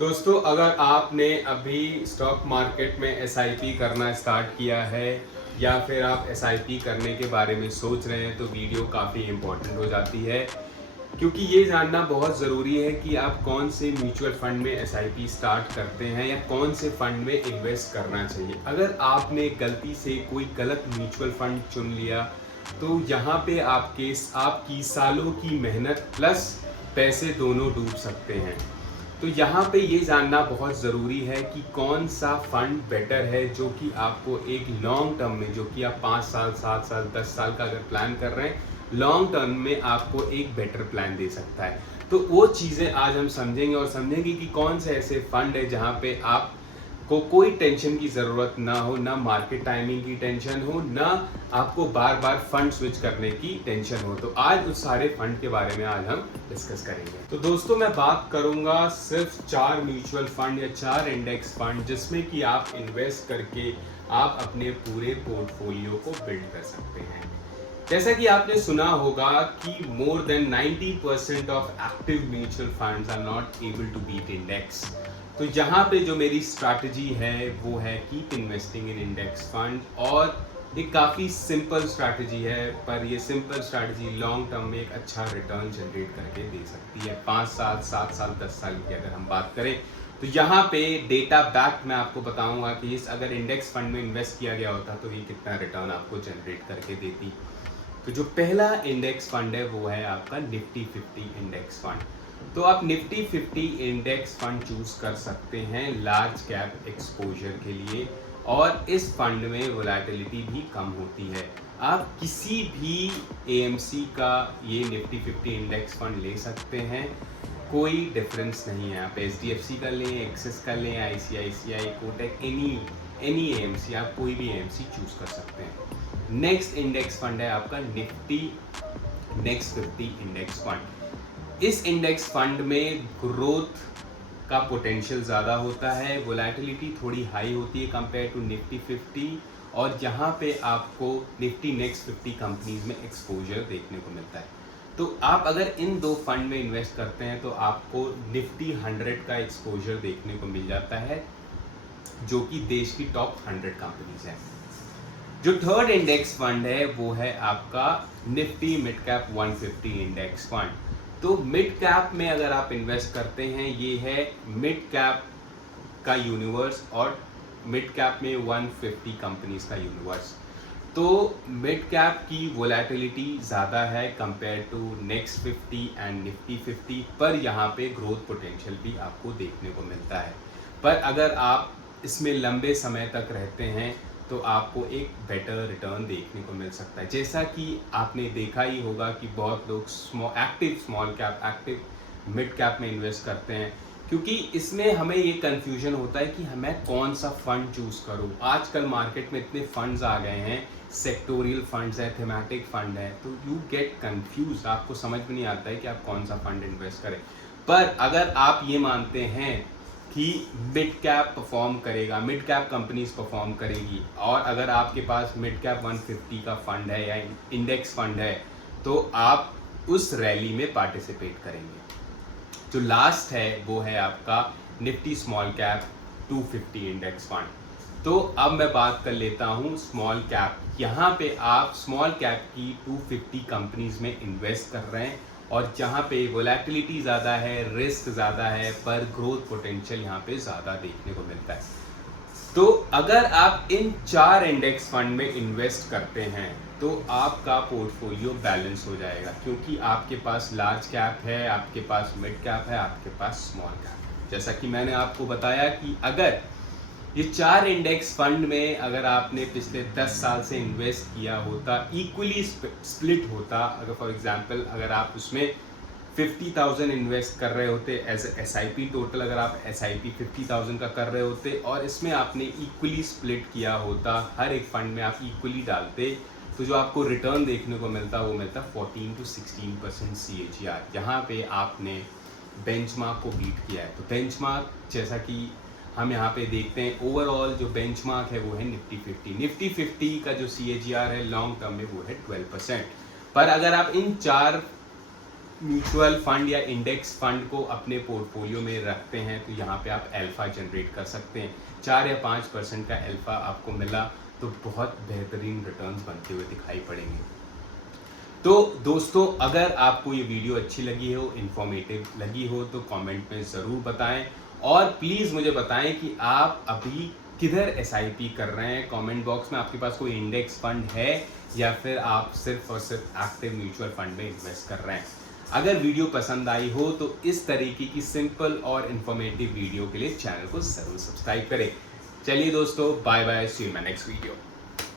दोस्तों, अगर आपने अभी स्टॉक मार्केट में एसआईपी करना स्टार्ट किया है या फिर आप एसआईपी करने के बारे में सोच रहे हैं तो वीडियो काफ़ी इम्पोर्टेंट हो जाती है, क्योंकि ये जानना बहुत ज़रूरी है कि आप कौन से म्यूचुअल फंड में एसआईपी स्टार्ट करते हैं या कौन से फंड में इन्वेस्ट करना चाहिए। अगर आपने गलती से कोई गलत म्यूचुअल फंड चुन लिया तो यहाँ पे आपकी सालों की मेहनत प्लस पैसे दोनों डूब सकते हैं। तो यहाँ पे ये जानना बहुत ज़रूरी है कि कौन सा फंड बेटर है, जो कि आपको एक लॉन्ग टर्म में, जो कि आप 5 साल 7 साल 10 साल का अगर प्लान कर रहे हैं, लॉन्ग टर्म में आपको एक बेटर प्लान दे सकता है। तो वो चीज़ें आज हम समझेंगे और समझेंगे कि कौन से ऐसे फंड है जहाँ पे आप को कोई टेंशन की ज़रूरत ना हो, ना मार्केट टाइमिंग की टेंशन हो, ना आपको बार बार फंड स्विच करने की टेंशन हो। तो आज उस सारे फंड के बारे में आज हम डिस्कस करेंगे। तो दोस्तों, मैं बात करूंगा सिर्फ 4 म्यूचुअल फंड या 4 इंडेक्स फंड जिसमें कि आप इन्वेस्ट करके आप अपने पूरे पोर्टफोलियो को बिल्ड कर सकते हैं। जैसा कि आपने सुना होगा कि more than 90% of active mutual funds are not able to beat index. तो यहाँ पे जो मेरी स्ट्रैटेजी है वो है keep investing in index fund, और एक काफ़ी सिंपल स्ट्रैटेजी है, पर ये सिंपल स्ट्रैटेजी लॉन्ग टर्म में एक अच्छा रिटर्न जनरेट करके दे सकती है। 5 साल 7 साल 10 साल की अगर हम बात करें तो यहाँ पे डेटा बैक मैं आपको बताऊंगा कि इस अगर इंडेक्स फंड में इन्वेस्ट किया गया होता तो ये कितना रिटर्न आपको जनरेट करके देती। तो जो पहला इंडेक्स फंड है वो है आपका निफ्टी 50 इंडेक्स फंड। तो आप निफ्टी 50 इंडेक्स फंड चूज कर सकते हैं लार्ज कैप एक्सपोजर के लिए, और इस फंड में वोलेटिलिटी भी कम होती है। आप किसी भी एएमसी का ये निफ्टी 50 इंडेक्स फंड ले सकते हैं, कोई डिफरेंस नहीं है। आप एचडीएफसी का लें, एक्सिस का लें, आईसीआईसीआई, कोटक, एनी एएमसी, आप कोई भी एएमसी चूज कर सकते हैं। नेक्स्ट इंडेक्स फंड है आपका निफ्टी नेक्स्ट 50 इंडेक्स फंड। इस इंडेक्स फंड में ग्रोथ का पोटेंशियल ज़्यादा होता है, वोलेटिलिटी थोड़ी हाई होती है कंपेयर टू निफ्टी 50, और यहाँ पे आपको निफ्टी नेक्स्ट 50 कंपनीज में एक्सपोजर देखने को मिलता है। तो आप अगर इन दो फंड में इन्वेस्ट करते हैं तो आपको निफ्टी 100 का एक्सपोजर देखने को मिल जाता है, जो कि देश की टॉप 100 कंपनीज हैं। जो थर्ड इंडेक्स फंड है वो है आपका Nifty mid cap 150 index fund. तो मिड कैप में अगर आप इन्वेस्ट करते हैं, ये है मिड कैप का यूनिवर्स, और मिड कैप में 150 कंपनीज का यूनिवर्स। तो मिड कैप की वोलेटिलिटी ज़्यादा है compare to next 50 and Nifty 50, पर यहाँ पे ग्रोथ पोटेंशियल भी आपको देखने को मिलता है। पर अगर आप इसमें लंबे समय तक रहते हैं तो आपको एक बेटर रिटर्न देखने को मिल सकता है। जैसा कि आपने देखा ही होगा कि बहुत लोग small cap, active mid cap में इन्वेस्ट करते हैं, क्योंकि इसमें हमें ये कन्फ्यूजन होता है कि मैं कौन सा फंड चूज करूं। आजकल मार्केट में इतने फंड्स आ गए हैं, सेक्टोरियल फंड्स है, थीमेटिक फंड है, तो यू गेट कंफ्यूज, आपको समझ में नहीं आता है कि आप कौन सा फंड इन्वेस्ट करें। पर अगर आप ये मानते हैं कि मिड कैप परफॉर्म करेगा, मिड कैप कंपनीज परफॉर्म करेगी, और अगर आपके पास मिड कैप 150 का फंड है या इंडेक्स फंड है, तो आप उस रैली में पार्टिसिपेट करेंगे। जो लास्ट है वो है आपका Nifty small cap 250 index fund. तो अब मैं बात कर लेता हूँ स्मॉल कैप। यहाँ पे आप स्मॉल कैप की 250 कंपनीज में इन्वेस्ट कर रहे हैं, और जहाँ पे वोलेटिलिटी ज़्यादा है, रिस्क ज़्यादा है, पर ग्रोथ पोटेंशियल यहाँ पे ज़्यादा देखने को मिलता है। तो अगर आप इन 4 इंडेक्स फंड में इन्वेस्ट करते हैं तो आपका पोर्टफोलियो बैलेंस हो जाएगा, क्योंकि आपके पास लार्ज कैप है, आपके पास मिड कैप है, आपके पास स्मॉल कैप है। जैसा कि मैंने आपको बताया कि अगर ये 4 इंडेक्स फंड में अगर आपने पिछले 10 साल से इन्वेस्ट किया होता, इक्वली स्प्लिट होता, अगर फॉर एग्जांपल अगर आप उसमें 50,000 इन्वेस्ट कर रहे होते एज एसआईपी, टोटल अगर आप एसआईपी 50,000 का कर रहे होते और इसमें आपने इक्वली स्प्लिट किया होता, हर एक फंड में आप इक्वली डालते, तो जो आपको रिटर्न देखने को मिलता वो मिलता 14 to 16% CAGR। यहाँ पे आपने बेंचमार्क को बीट किया है। तो बेंचमार्क जैसा कि हम यहाँ पे देखते हैं, ओवरऑल जो बेंचमार्क है वो है निफ्टी 50। निफ्टी 50 का जो CAGR है लॉन्ग टर्म में वो है 12%। पर अगर आप इन 4 म्यूचुअल फंड या इंडेक्स फंड को अपने पोर्टफोलियो में रखते हैं तो यहाँ पे आप अल्फा जनरेट कर सकते हैं। 4 या 5% का अल्फा आपको मिला तो बहुत बेहतरीन रिटर्न्स बनते हुए दिखाई पड़ेंगे। तो दोस्तों, अगर आपको ये वीडियो अच्छी लगी हो, इन्फॉर्मेटिव लगी हो तो कमेंट में ज़रूर बताएं और प्लीज़ मुझे बताएं कि आप अभी किधर एसआईपी कर रहे हैं। कमेंट बॉक्स में आपके पास कोई इंडेक्स फंड है या फिर आप सिर्फ और सिर्फ एक्टिव म्यूचुअल फंड में इन्वेस्ट कर रहे हैं। अगर वीडियो पसंद आई हो तो इस तरीके की सिंपल और इन्फॉर्मेटिव वीडियो के लिए चैनल को ज़रूर सब्सक्राइब करें। चलिए दोस्तों, bye bye, see you in my next video.